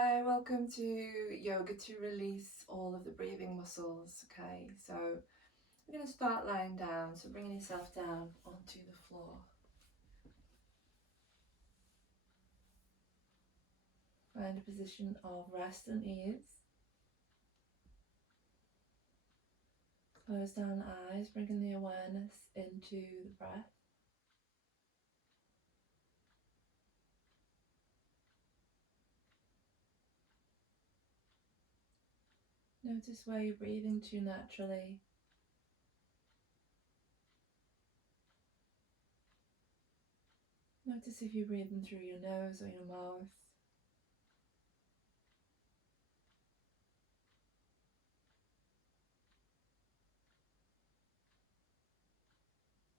Hi, welcome to yoga to release all of the breathing muscles. Okay, so we're going to start lying down, so bringing yourself down onto the floor. Find a position of rest and ease. Close down eyes, bringing the awareness into the breath. Notice where you're breathing to naturally. Notice if you're breathing through your nose or your mouth.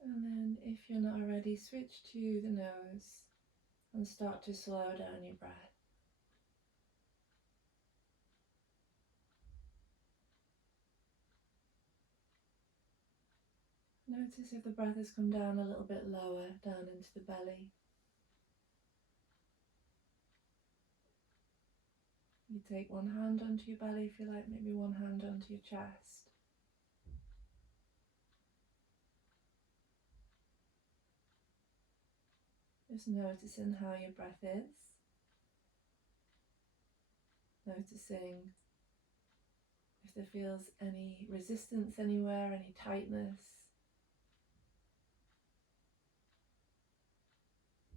And then if you're not already, switch to the nose and start to slow down your breath. Notice if the breath has come down a little bit lower, down into the belly. You take one hand onto your belly if you like, maybe one hand onto your chest. Just noticing how your breath is. Noticing if there feels any resistance anywhere, any tightness.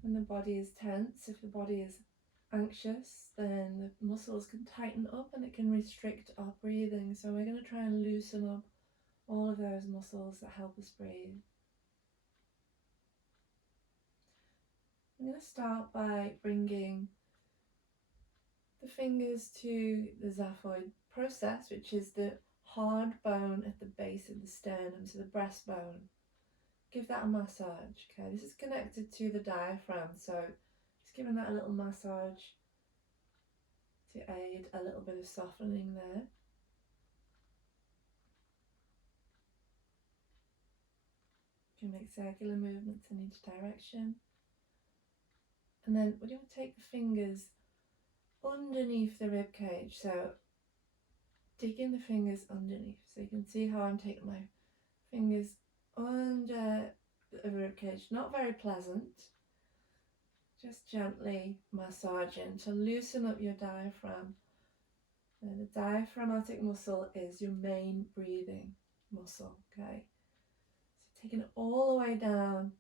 When the body is tense, if the body is anxious, then the muscles can tighten up and it can restrict our breathing. So we're going to try and loosen up all of those muscles that help us breathe. I'm going to start by bringing the fingers to the xiphoid process, which is the hard bone at the base of the sternum, so the breastbone. Give that a massage. Okay, this is connected to the diaphragm, so just giving that a little massage to aid a little bit of softening there. You can make circular movements in each direction. And then we're going to take the fingers underneath the rib cage, so digging the fingers underneath. So you can see how I'm taking my fingers under the rib cage. Not very pleasant. Just gently massaging to loosen up your diaphragm. And the diaphragmatic muscle is your main breathing muscle, okay? So taking it all the way down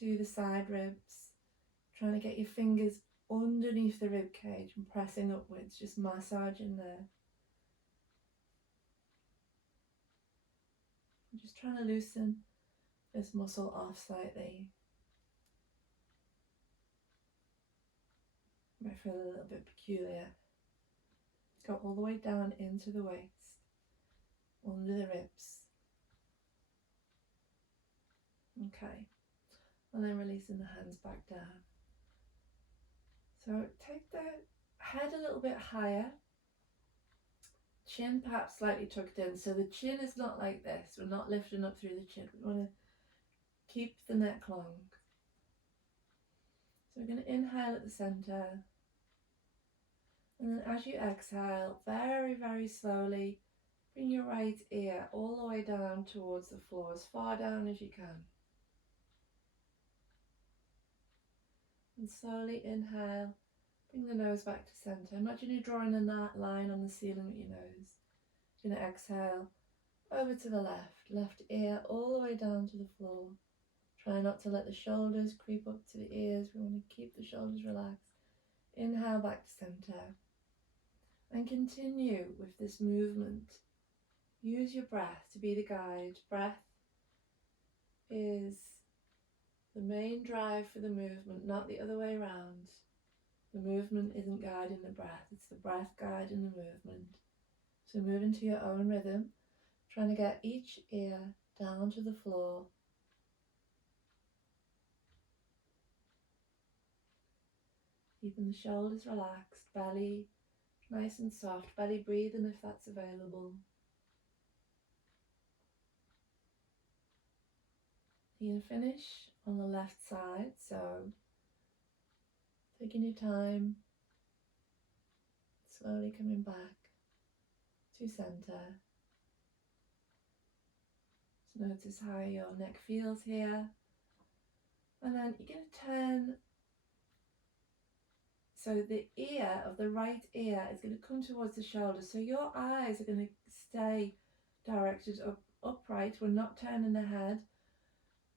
to the side ribs, trying to get your fingers underneath the rib cage and pressing upwards, just massaging there. I'm just trying to loosen this muscle off slightly. Might feel a little bit peculiar. Go all the way down into the waist, under the ribs. Okay, and then releasing the hands back down. So take the head a little bit higher, chin perhaps slightly tucked in, so the chin is not like this. We're not lifting up through the chin. We want to keep the neck long. So we're going to inhale at the center, and then as you exhale, very, very slowly, bring your right ear all the way down towards the floor, as far down as you can. And slowly inhale, bring the nose back to center. Imagine you're drawing a line on the ceiling with your nose. You're going to exhale over to the left ear all the way down to the floor. Try not to let the shoulders creep up to the ears. We want to keep the shoulders relaxed. Inhale back to center. And continue with this movement. Use your breath to be the guide. Breath is the main drive for the movement, not the other way around. The movement isn't guiding the breath, it's the breath guiding the movement. So move into your own rhythm, trying to get each ear down to the floor. Keeping the shoulders relaxed, belly nice and soft, belly breathing if that's available. You can finish on the left side, so taking your time, Slowly coming back to center. Just notice how your neck feels here. And then you're going to turn, so the ear of the right ear is going to come towards the shoulder. So your eyes are going to stay directed upright. We're not turning the head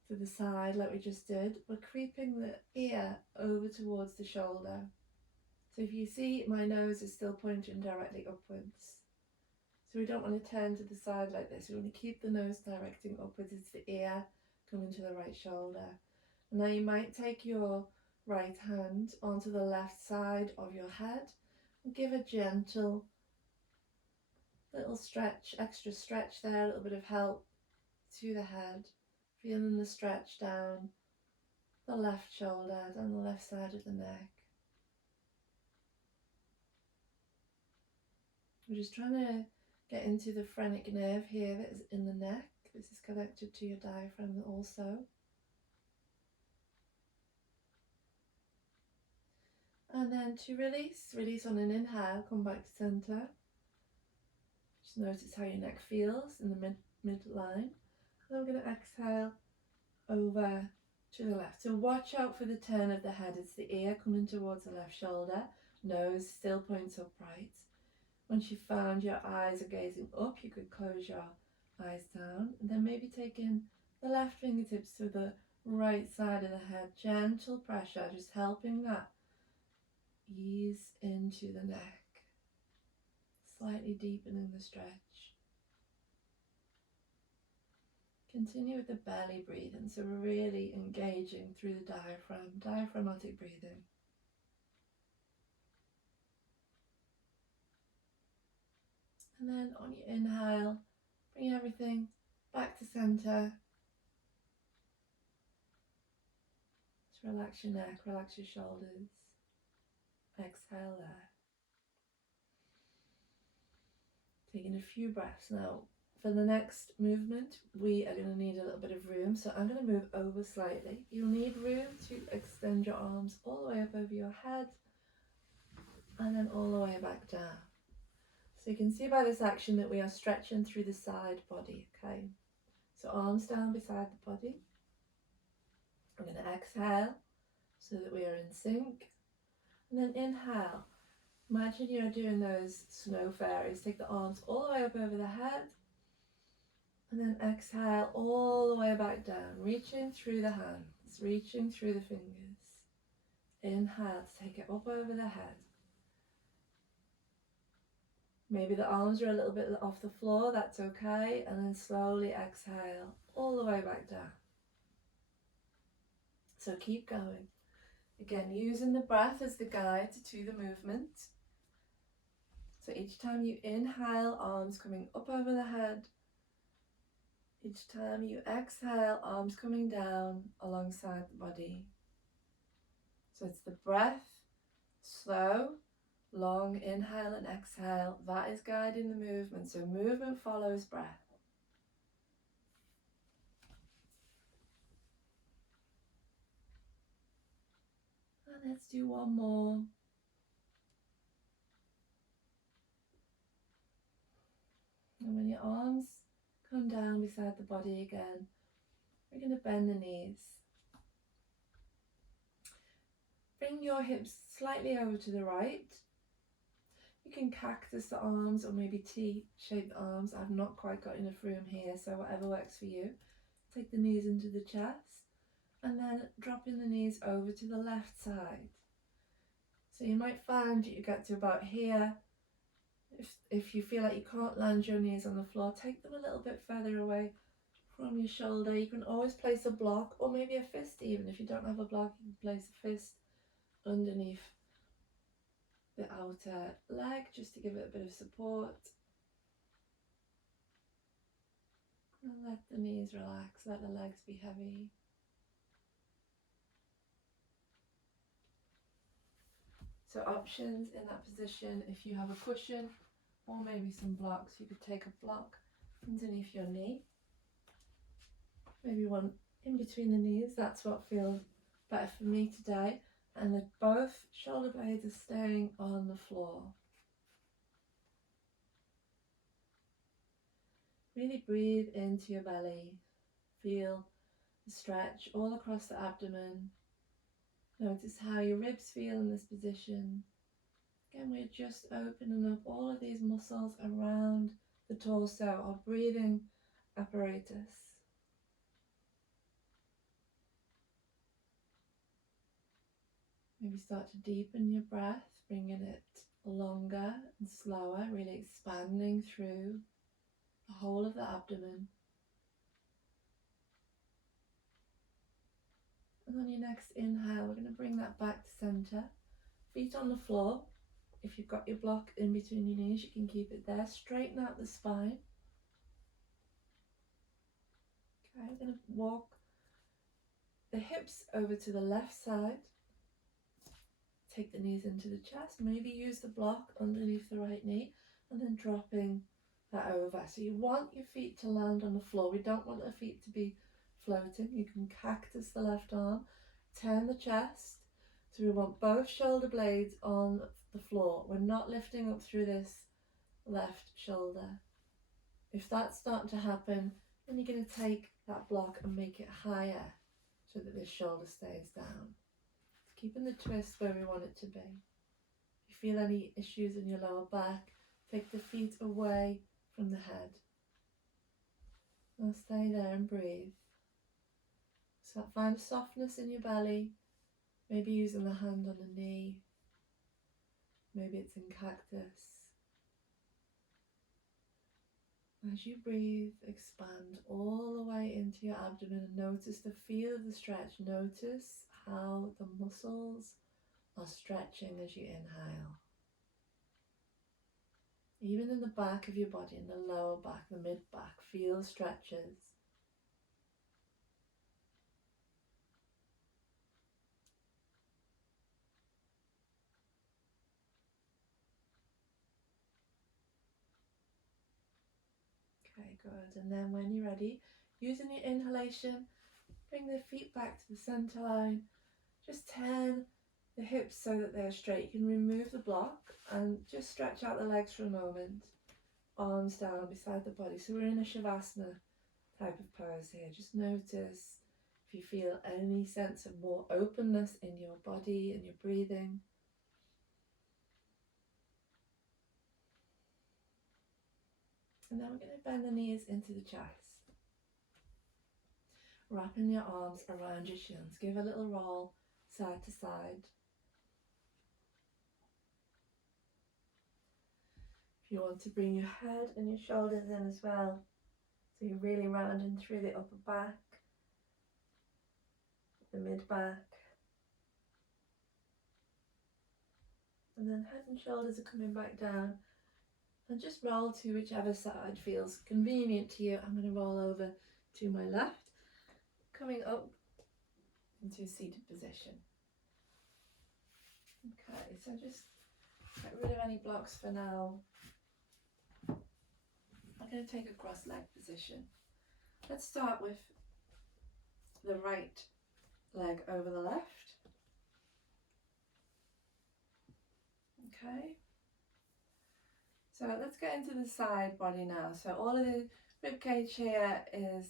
to the side like we just did. We're creeping the ear over towards the shoulder. So if you see, my nose is still pointing directly upwards. So we don't want to turn to the side like this. We want to keep the nose directing upwards. It's the ear coming to the right shoulder. And now you might take your right hand onto the left side of your head and give a gentle little stretch, extra stretch there, a little bit of help to the head. Feeling the stretch down the left shoulder, down the left side of the neck. We're just trying to get into the phrenic nerve here that is in the neck. This is connected to your diaphragm also. And then to release on an inhale, come back to center. Just notice how your neck feels in the midline. And I'm going to exhale over to the left. So watch out for the turn of the head. It's the ear coming towards the left shoulder. Nose still points upright. Once you've found your eyes are gazing up, you could close your eyes down and then maybe take in the left fingertips to the right side of the head. Gentle pressure, just helping that ease into the neck. Slightly deepening the stretch. Continue with the belly breathing, so we're really engaging through the diaphragm, diaphragmatic breathing. And then on your inhale, bring everything back to center. Just relax your neck, relax your shoulders. Exhale there. Taking a few breaths now. For the next movement, we are going to need a little bit of room. So I'm going to move over slightly. You'll need room to extend your arms all the way up over your head and then all the way back down. So you can see by this action that we are stretching through the side body, okay? So arms down beside the body. I'm going to exhale so that we are in sync. And then inhale. Imagine you're doing those snow fairies. Take the arms all the way up over the head. And then exhale all the way back down, reaching through the hands, reaching through the fingers. Inhale to take it up over the head. Maybe the arms are a little bit off the floor, that's okay. And then slowly exhale all the way back down. So keep going. Again, using the breath as the guide to the movement. So each time you inhale, arms coming up over the head. Each time you exhale, arms coming down alongside the body. So it's the breath, slow, long inhale and exhale. That is guiding the movement. So movement follows breath. And let's do one more. And when your arms come down beside the body again, we're going to bend the knees. Bring your hips slightly over to the right. You can cactus the arms or maybe T-shaped arms. I've not quite got enough room here, so whatever works for you. Take the knees into the chest and then dropping the knees over to the left side. So you might find you get to about here. If you feel like you can't land your knees on the floor, take them a little bit further away from your shoulder. You can always place a block or maybe a fist. Even if you don't have a block, you can place a fist underneath the outer leg just to give it a bit of support. And let the knees relax, let the legs be heavy. So options in that position, if you have a cushion or maybe some blocks, you could take a block underneath your knee. Maybe one in between the knees, that's what feels better for me today. And that both shoulder blades are staying on the floor. really breathe into your belly. Feel the stretch all across the abdomen. Notice how your ribs feel in this position. Again, we're just opening up all of these muscles around the torso, our breathing apparatus. Maybe start to deepen your breath, bringing it longer and slower, really expanding through the whole of the abdomen. And on your next inhale, we're going to bring that back to center. Feet on the floor. If you've got your block in between your knees, you can keep it there. Straighten out the spine. Okay, we're going to walk the hips over to the left side. Take the knees into the chest. Maybe use the block underneath the right knee, and then dropping that over. So you want your feet to land on the floor. We don't want the feet to be floating. You can cactus the left arm, turn the chest. So we want both shoulder blades on the floor. We're not lifting up through this left shoulder. If that's starting to happen, then you're going to take that block and make it higher so that this shoulder stays down. Keeping the twist where we want it to be. If you feel any issues in your lower back, take the feet away from the head. Now stay there and breathe. So find softness in your belly, maybe using the hand on the knee, maybe it's in cactus. As you breathe, expand all the way into your abdomen and notice the feel of the stretch. Notice how the muscles are stretching as you inhale. Even in the back of your body, in the lower back, the mid-back, feel the stretches. Okay, good. And then when you're ready, using your inhalation, bring the feet back to the center line. Just turn the hips so that they're straight. You can remove the block and just stretch out the legs for a moment. Arms down beside the body. So we're in a Shavasana type of pose here. Just notice if you feel any sense of more openness in your body and your breathing. And then we're going to bend the knees into the chest. Wrapping your arms around your shins. Give a little roll side to side. If you want to bring your head and your shoulders in as well, so you're really rounding through the upper back, the mid back, and then head and shoulders are coming back down, and just roll to whichever side feels convenient to you. I'm going to roll over to my left, coming up into a seated position. Okay, so just get rid of any blocks for now. I'm going to take a cross-leg position. Let's start with the right leg over the left. Okay. So let's get into the side body now. So all of the rib cage here is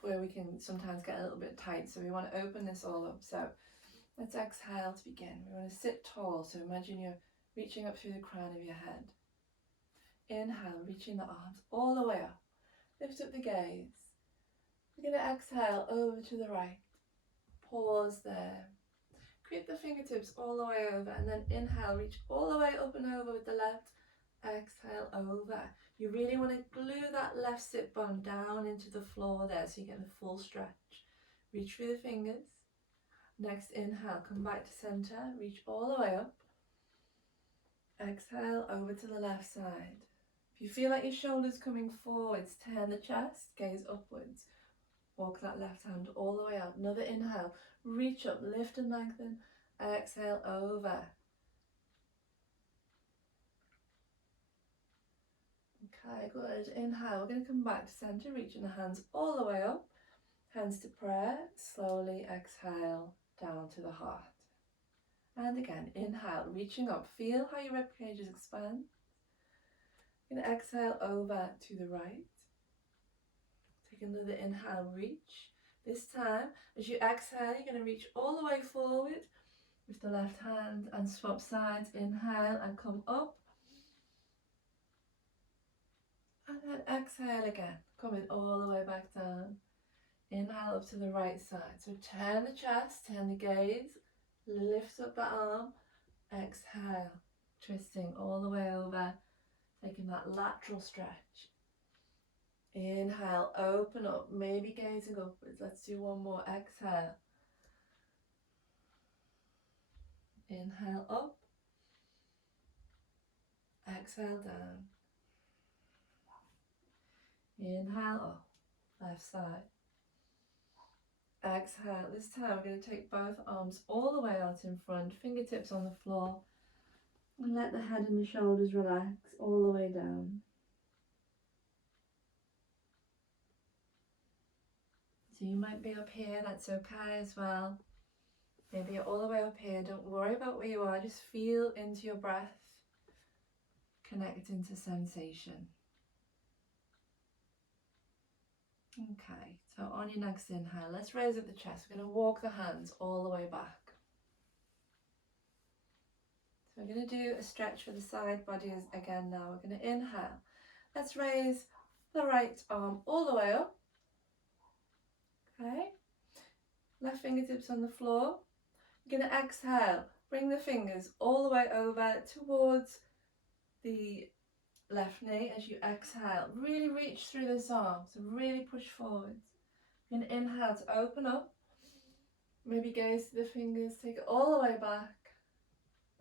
where we can sometimes get a little bit tight. So we want to open this all up. So let's exhale to begin. We want to sit tall. So imagine you're reaching up through the crown of your head. Inhale, reaching the arms all the way up. Lift up the gaze. We're going to exhale over to the right. Pause there. Creep the fingertips all the way over, and then inhale, reach all the way up and over with the left. Exhale over. You really want to glue that left sit bone down into the floor there so you get the full stretch. Reach through the fingers. Next inhale, come back to center, reach all the way up. Exhale over to the left side. If you feel like your shoulders coming forwards, turn the chest, gaze upwards. Walk that left hand all the way out. Another inhale, reach up, lift and lengthen. Exhale over. Okay, good. Inhale, we're going to come back to center, reaching the hands all the way up. Hands to prayer. Slowly exhale down to the heart. And again, inhale, reaching up. Feel how your rib cages expand. You're going to exhale over to the right. Take another inhale, reach. This time, as you exhale, you're going to reach all the way forward with the left hand and swap sides. Inhale and come up. And then exhale again, coming all the way back down. Inhale up to the right side. So turn the chest, turn the gaze, lift up the arm, exhale, twisting all the way over, taking that lateral stretch. Inhale, open up, maybe gazing upwards. Let's do one more. Exhale. Inhale up. Exhale down. Inhale up. Left side. Exhale. This time we're going to take both arms all the way out in front, fingertips on the floor, and let the head and the shoulders relax all the way down. So you might be up here, that's okay as well. Maybe you're all the way up here, don't worry about where you are, just feel into your breath, connect into sensation. Okay, so on your next inhale, let's raise up the chest. We're going to walk the hands all the way back. So we're going to do a stretch for the side bodies again now. We're going to inhale. Let's raise the right arm all the way up. Okay, left fingertips on the floor. You're going to exhale, bring the fingers all the way over towards the left knee as you exhale. Really reach through this arm, so really push forwards. You're going to inhale to open up, maybe gaze to the fingers, take it all the way back,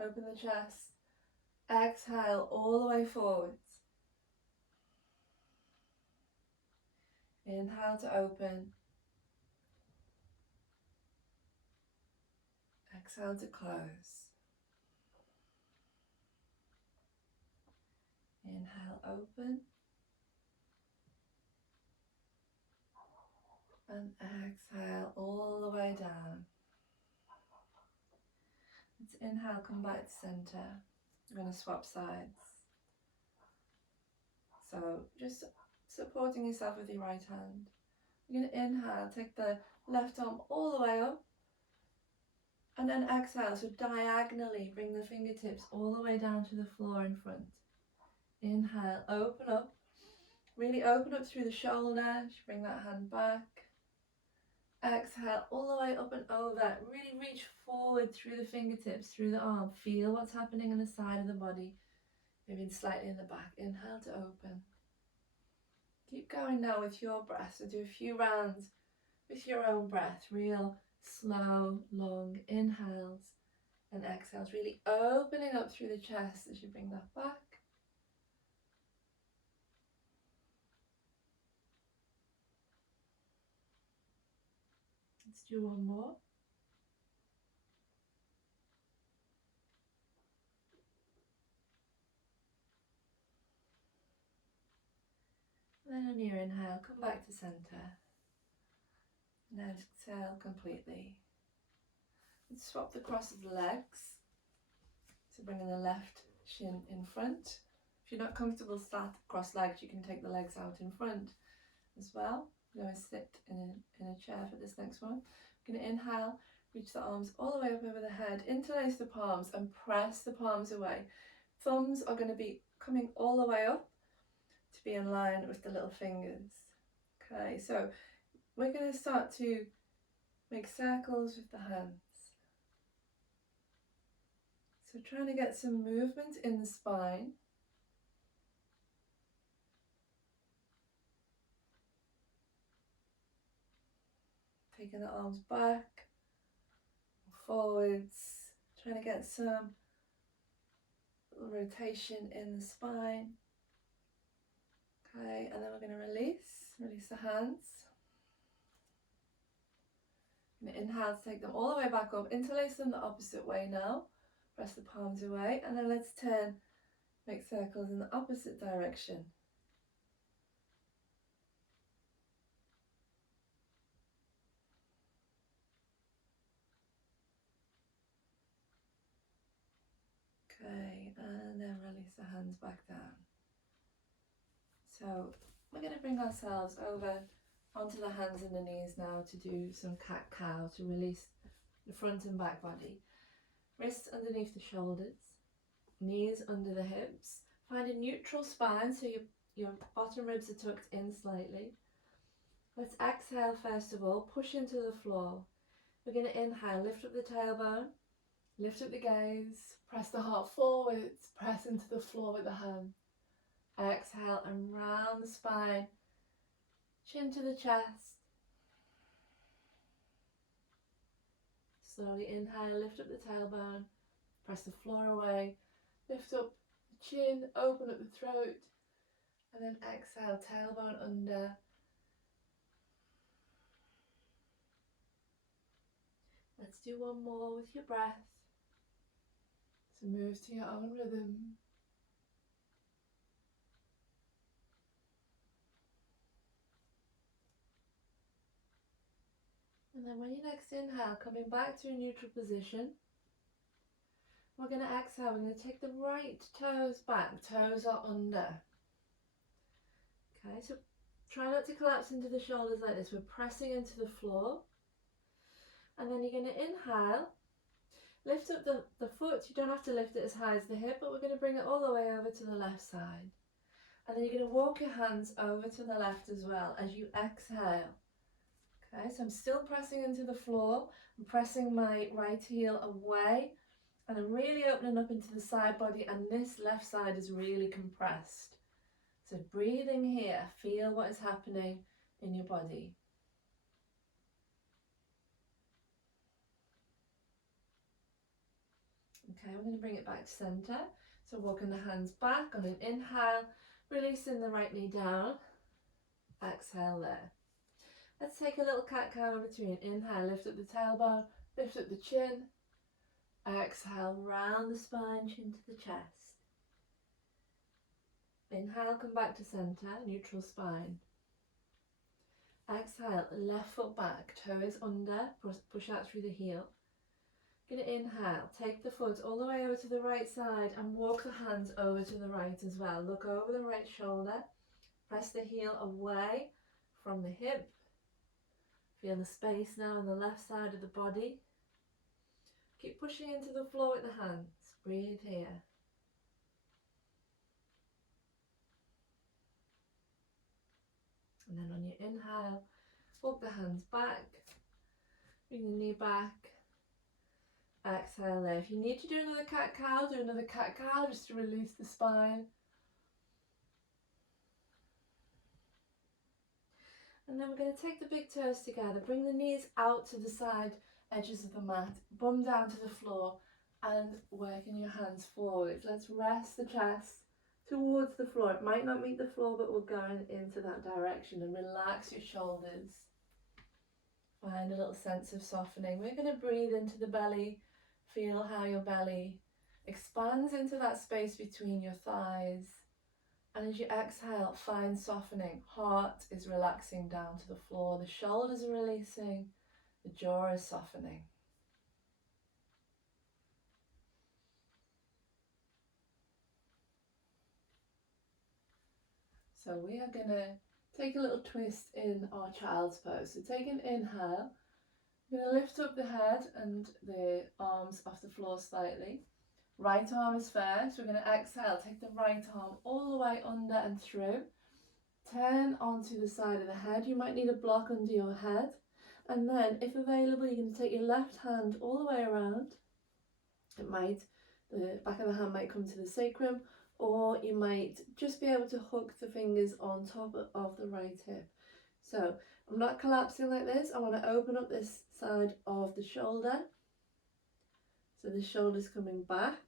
open the chest, exhale all the way forwards. Inhale to open, exhale to close. Inhale, open, and exhale all the way down. Let's inhale, come back to center. We're going to swap sides. So just supporting yourself with your right hand. You're going to inhale, take the left arm all the way up, and then exhale, so diagonally bring the fingertips all the way down to the floor in front. Inhale, open up, really open up through the shoulders, bring that hand back. Exhale, all the way up and over, really reach forward through the fingertips, through the arm. Feel what's happening on the side of the body, maybe slightly in the back. Inhale to open. Keep going now with your breath, so do a few rounds with your own breath, real slow, long inhales and exhales, really opening up through the chest as you bring that back. Let's do one more. And then on your inhale, come back to center. And then exhale completely. Let's swap the cross of the legs. So bringing the left shin in front. If you're not comfortable sat cross-legged, you can take the legs out in front as well. I'm going to sit in a chair for this next one. I'm going to inhale, reach the arms all the way up over the head, interlace the palms and press the palms away. Thumbs are going to be coming all the way up to be in line with the little fingers. Okay, so we're going to start to make circles with the hands. So trying to get some movement in the spine. Taking the arms back, forwards, trying to get some rotation in the spine. Okay, and then we're going to release the hands. I'm going to inhale to take them all the way back up, interlace them the opposite way now. Press the palms away, and then let's turn, make circles in the opposite direction. Okay, and then release the hands back down. So we're going to bring ourselves over onto the hands and the knees now to do some cat-cow to release the front and back body. Wrists underneath the shoulders, knees under the hips. Find a neutral spine so your bottom ribs are tucked in slightly. Let's exhale first of all, push into the floor. We're going to inhale, lift up the tailbone, lift up the gaze, press the heart forwards, press into the floor with the hand. Exhale and round the spine, chin to the chest. Slowly inhale, lift up the tailbone, press the floor away, lift up the chin, open up the throat, and then exhale, tailbone under. Let's do one more with your breath. So move to your own rhythm. And then when you next inhale, coming back to a neutral position, we're going to exhale, we're going to take the right toes back, toes are under. Okay, so try not to collapse into the shoulders like this, we're pressing into the floor. And then you're going to inhale, lift up the foot, you don't have to lift it as high as the hip, but we're going to bring it all the way over to the left side. And then you're going to walk your hands over to the left as well as you exhale. Okay, so I'm still pressing into the floor, I'm pressing my right heel away, and I'm really opening up into the side body, and this left side is really compressed. So breathing here, feel what is happening in your body. Okay, we're going to bring it back to centre. So walking the hands back on an inhale, releasing the right knee down, exhale there. Let's take a little cat-cow in between. Inhale, lift up the tailbone, lift up the chin. Exhale, round the spine, chin to the chest. Inhale, come back to centre, neutral spine. Exhale, left foot back, toe is under, push out through the heel. Going to inhale, take the foot all the way over to the right side and walk the hands over to the right as well. Look over the right shoulder, press the heel away from the hip. Feel the space now on the left side of the body. Keep pushing into the floor with the hands. Breathe here. And then on your inhale, walk the hands back, bring the knee back. Exhale there. If you need to do another cat-cow, do another cat-cow just to release the spine. And then we're going to take the big toes together, bring the knees out to the side edges of the mat, bum down to the floor and working your hands forward. Let's rest the chest towards the floor. It might not meet the floor, but we're going into that direction, and relax your shoulders. Find a little sense of softening. We're going to breathe into the belly. Feel how your belly expands into that space between your thighs. And as you exhale, find softening. Heart is relaxing down to the floor. The shoulders are releasing. The jaw is softening. So we are going to take a little twist in our child's pose. So take an inhale. We're going to lift up the head and the arms off the floor slightly. Right arm is first. We're going to exhale. Take the right arm all the way under and through. Turn onto the side of the head. You might need a block under your head. And then, if available, you're going to take your left hand all the way around. The back of the hand might come to the sacrum, or you might just be able to hook the fingers on top of the right hip. So I'm not collapsing like this. I want to open up this side of the shoulder. So the shoulder's coming back.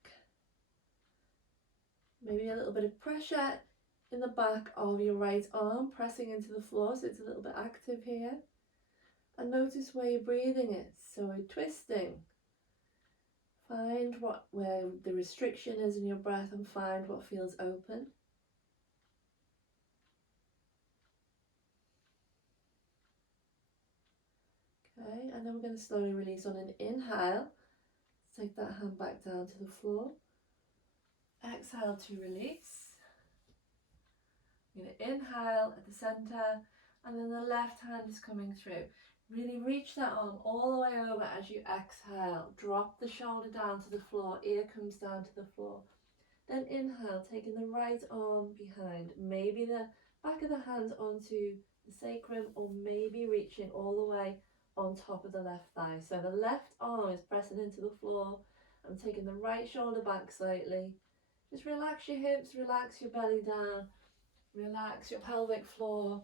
Maybe a little bit of pressure in the back of your right arm, pressing into the floor, so it's a little bit active here. And notice where your breathing is. So we're twisting. Find where the restriction is in your breath and find what feels open. Okay, and then we're going to slowly release on an inhale. Take that hand back down to the floor. Exhale to release. You're going to inhale at the center, and then the left hand is coming through. Really reach that arm all the way over as you exhale. Drop the shoulder down to the floor, ear comes down to the floor. Then inhale, taking the right arm behind, maybe the back of the hand onto the sacrum, or maybe reaching all the way on top of the left thigh. So the left arm is pressing into the floor. I'm taking the right shoulder back slightly. Just relax your hips, relax your belly down, relax your pelvic floor,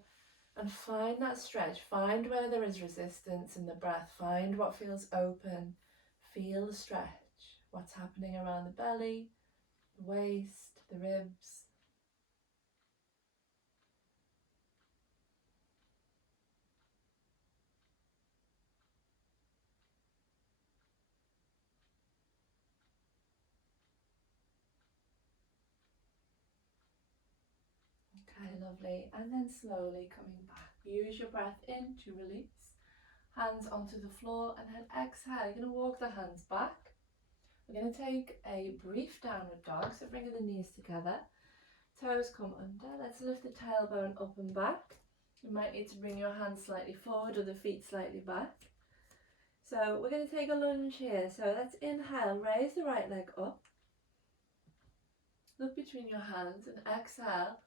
and find that stretch. Find where there is resistance in the breath. Find what feels open. Feel the stretch. What's happening around the belly, the waist, the ribs. Okay, lovely. And then slowly coming back. Use your breath in to release. Hands onto the floor, and then exhale. You're going to walk the hands back. We're going to take a brief downward dog, so bringing the knees together. Toes come under. Let's lift the tailbone up and back. You might need to bring your hands slightly forward or the feet slightly back. So we're going to take a lunge here. So let's inhale, raise the right leg up. Look between your hands, and exhale.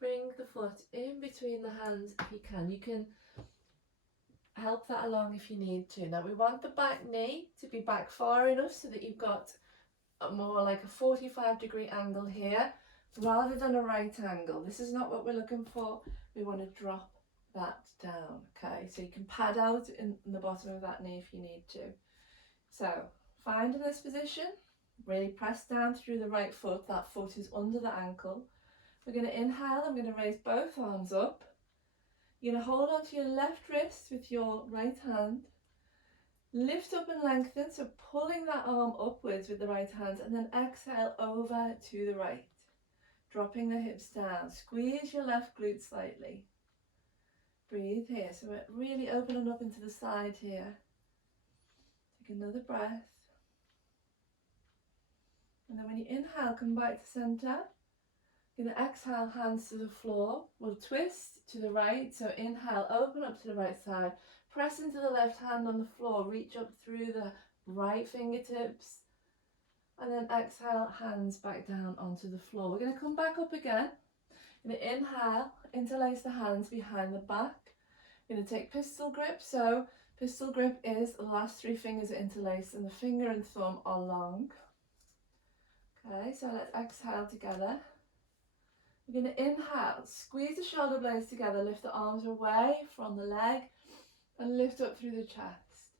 Bring the foot in between the hands if you can. You can help that along if you need to. Now we want the back knee to be back far enough so that you've got a more like a 45-degree angle here rather than a right angle. This is not what we're looking for. We want to drop that down. Okay, so you can pad out in the bottom of that knee if you need to. So find in this position, really press down through the right foot. That foot is under the ankle. We're going to inhale. I'm going to raise both arms up. You're going to hold onto your left wrist with your right hand. Lift up and lengthen, so pulling that arm upwards with the right hand, and then exhale over to the right. Dropping the hips down. Squeeze your left glute slightly. Breathe here. So we're really opening up into the side here. Take another breath. And then when you inhale, come back to center. You're going to exhale, hands to the floor. We'll twist to the right. So inhale, open up to the right side. Press into the left hand on the floor. Reach up through the right fingertips. And then exhale, hands back down onto the floor. We're going to come back up again. You're going to inhale, interlace the hands behind the back. You're going to take pistol grip. So pistol grip is the last three fingers are interlaced and the finger and thumb are long. Okay, so let's exhale together. We're going to inhale, squeeze the shoulder blades together, lift the arms away from the leg and lift up through the chest.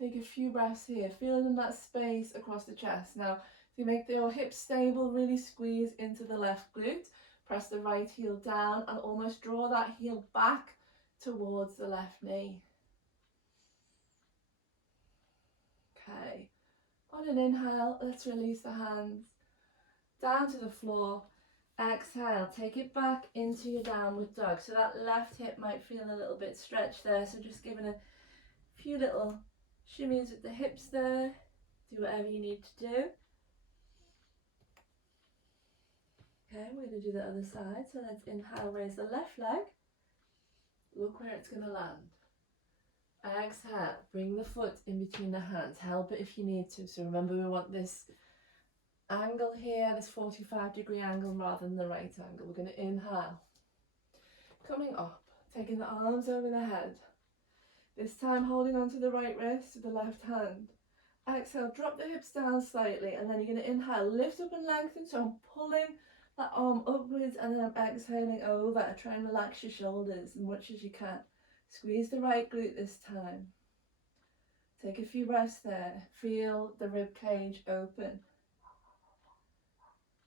Take a few breaths here, feeling that space across the chest. Now, to make your hips stable, really squeeze into the left glute, press the right heel down and almost draw that heel back towards the left knee. Okay, on an inhale, let's release the hands down to the floor. Exhale, take it back into your downward dog. So that left hip might feel a little bit stretched there. So just giving a few little shimmies with the hips there. Do whatever you need to do. Okay, we're going to do the other side. So let's inhale, raise the left leg. Look where it's going to land. Exhale, bring the foot in between the hands. Help it if you need to. So remember, we want this angle here, this 45-degree angle rather than the right angle. We're going to inhale, coming up, taking the arms over the head, this time holding onto the right wrist with the left hand. Exhale, drop the hips down slightly, and then you're going to inhale, lift up and lengthen. So I'm pulling that arm upwards and then I'm exhaling over. Try and relax your shoulders as much as you can. Squeeze the right glute this time. Take a few breaths there. Feel the rib cage open.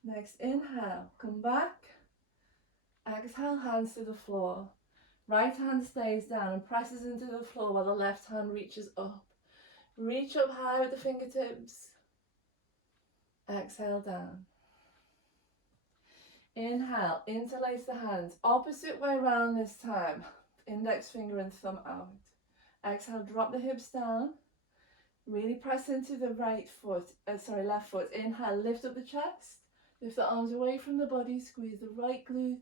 Next inhale, come back. Exhale, hands to the floor. Right hand stays down and presses into the floor while the left hand reaches up. Reach up high with the fingertips. Exhale down. Inhale, interlace the hands. Opposite way around this time. Index finger and thumb out. Exhale, drop the hips down. Really press into the left foot. Inhale, lift up the chest. Lift the arms away from the body, squeeze the right glute.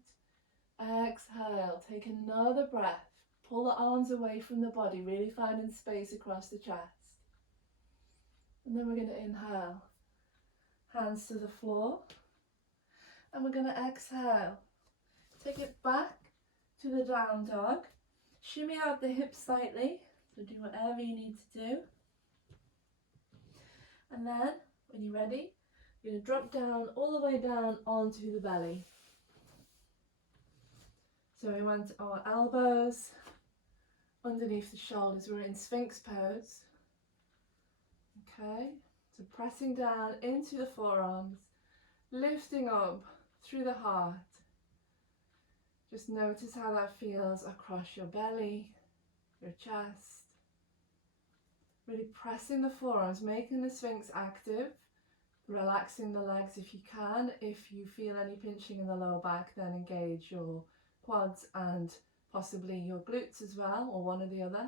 Exhale, take another breath. Pull the arms away from the body, really finding space across the chest. And then we're going to inhale, hands to the floor. And we're going to exhale. Take it back to the down dog. Shimmy out the hips slightly, so do whatever you need to do. And then, when you're ready, you're going to drop down, all the way down onto the belly. So we want our elbows underneath the shoulders. We're in Sphinx Pose. Okay, so pressing down into the forearms, lifting up through the heart. Just notice how that feels across your belly, your chest. Really pressing the forearms, making the Sphinx active, relaxing the legs if you can. If you feel any pinching in the lower back, then engage your quads and possibly your glutes as well, or one or the other.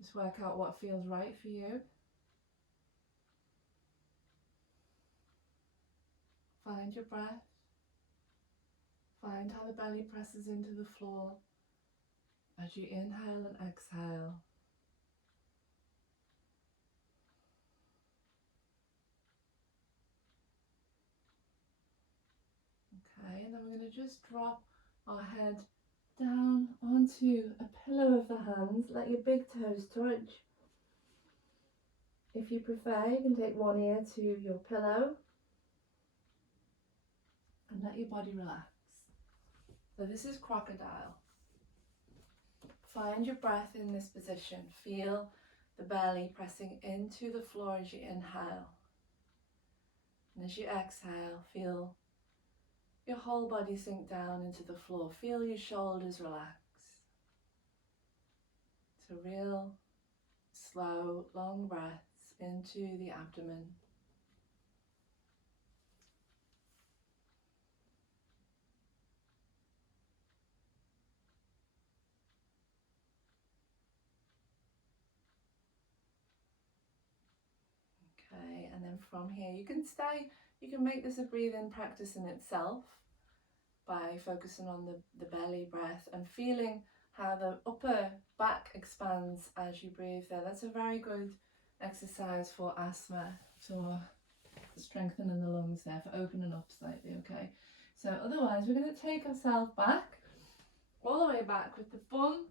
Just work out what feels right for you. Find your breath. Find how the belly presses into the floor as you inhale and exhale. Okay, and then we're going to just drop our head down onto a pillow of the hands. Let your big toes touch. If you prefer, you can take one ear to your pillow and let your body relax. So this is Crocodile. Find your breath in this position. Feel the belly pressing into the floor as you inhale. And as you exhale, feel your whole body sink down into the floor. Feel your shoulders relax. So real, slow, long breaths into the abdomen. Okay, and then from here you can make this a breathing practice in itself by focusing on the belly breath and feeling how the upper back expands as you breathe there. That's a very good exercise for asthma, so strengthening the lungs there, for opening up slightly, okay? So otherwise we're going to take ourselves back, all the way back with the bum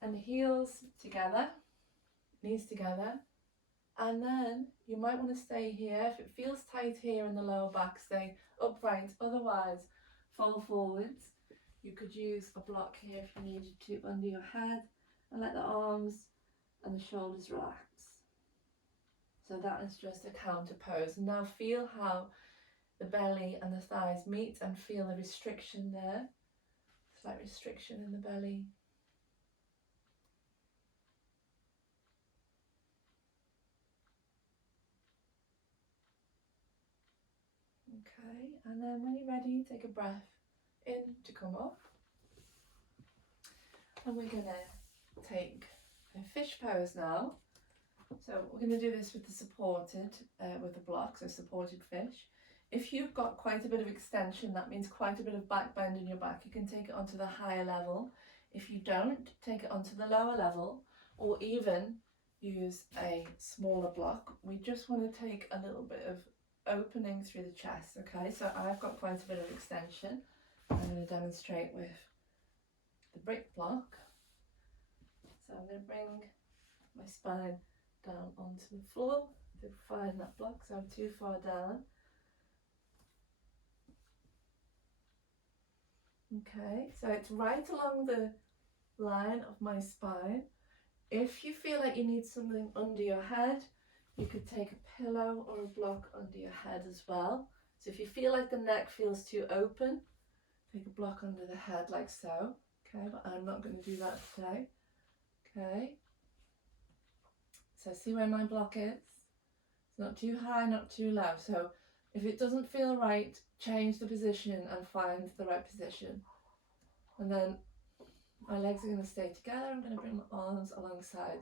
and the heels together, knees together. And then you might want to stay here. If it feels tight here in the lower back, stay upright. Otherwise, fall forwards. You could use a block here if you needed to under your head, and let the arms and the shoulders relax. So that is just a counter pose. Now feel how the belly and the thighs meet and feel the restriction there. Slight restriction in the belly. Okay, and then when you're ready, take a breath in to come up. And we're going to take a fish pose now. So we're going to do this with the supported, with the block, so supported fish. If you've got quite a bit of extension, that means quite a bit of back bend in your back, you can take it onto the higher level. If you don't, take it onto the lower level, or even use a smaller block. We just want to take a little bit of opening through the chest, okay? So I've got quite a bit of extension. I'm going to demonstrate with the brick block. So I'm going to bring my spine down onto the floor to find that block, so I'm too far down. Okay, so it's right along the line of my spine. If you feel like you need something under your head, you could take a pillow or a block under your head as well. So if you feel like the neck feels too open, take a block under the head like so. Okay, but I'm not going to do that today. Okay. So see where my block is? It's not too high, not too low. So if it doesn't feel right, change the position and find the right position. And then my legs are going to stay together. I'm going to bring my arms alongside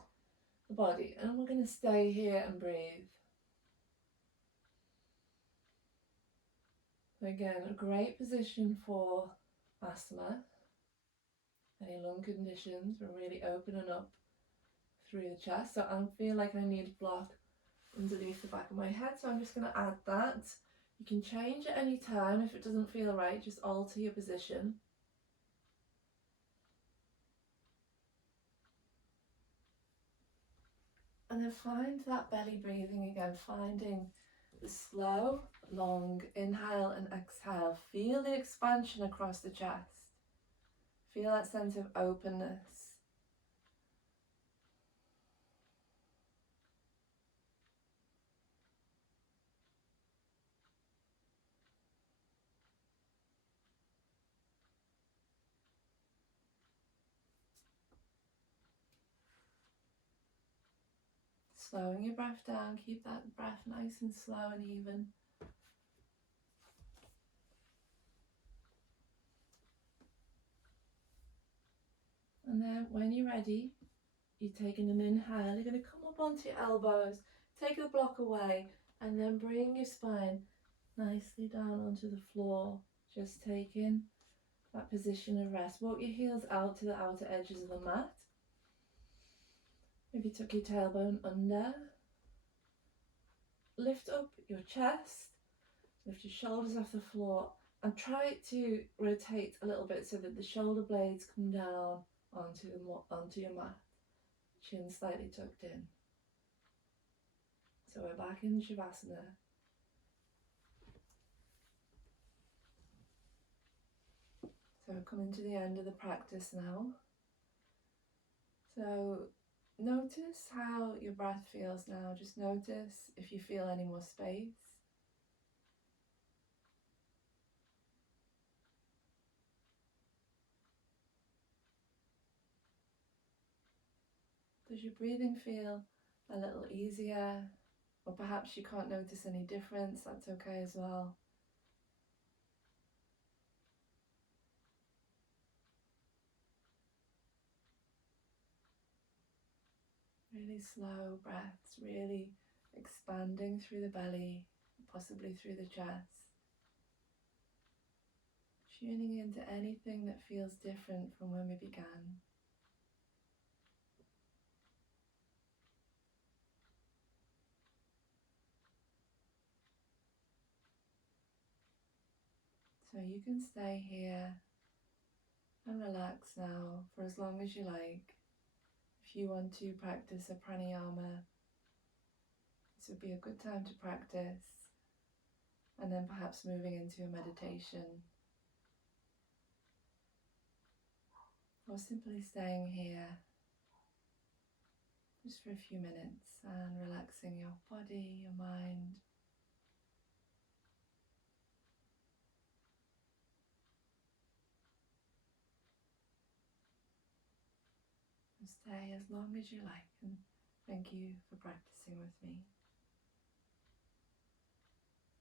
the body. And we're going to stay here and breathe. Again, a great position for asthma, any lung conditions, we're really opening up through the chest. So I feel like I need a block underneath the back of my head, so I'm just going to add that. You can change at any time. If it doesn't feel right, just alter your position. And then find that belly breathing again, finding the slow, long inhale and exhale. Feel the expansion across the chest. Feel that sense of openness. Slowing your breath down, keep that breath nice and slow and even. And then when you're ready, you're taking an inhale, you're going to come up onto your elbows, take the block away, and then bring your spine nicely down onto the floor. Just taking that position of rest. Walk your heels out to the outer edges of the mat. Maybe tuck your tailbone under. Lift up your chest, lift your shoulders off the floor, and try to rotate a little bit so that the shoulder blades come down onto your mat. Chin slightly tucked in. So we're back in Shavasana. So we're coming to the end of the practice now. So notice how your breath feels now. Just notice if you feel any more space. Does your breathing feel a little easier? Or perhaps you can't notice any difference, that's okay as well. Really slow breaths, really expanding through the belly, possibly through the chest. Tuning into anything that feels different from when we began. So you can stay here and relax now for as long as you like. If you want to practice a pranayama, this would be a good time to practice, and then perhaps moving into a meditation, or simply staying here just for a few minutes and relaxing your body, your mind. Stay as long as you like, and thank you for practicing with me.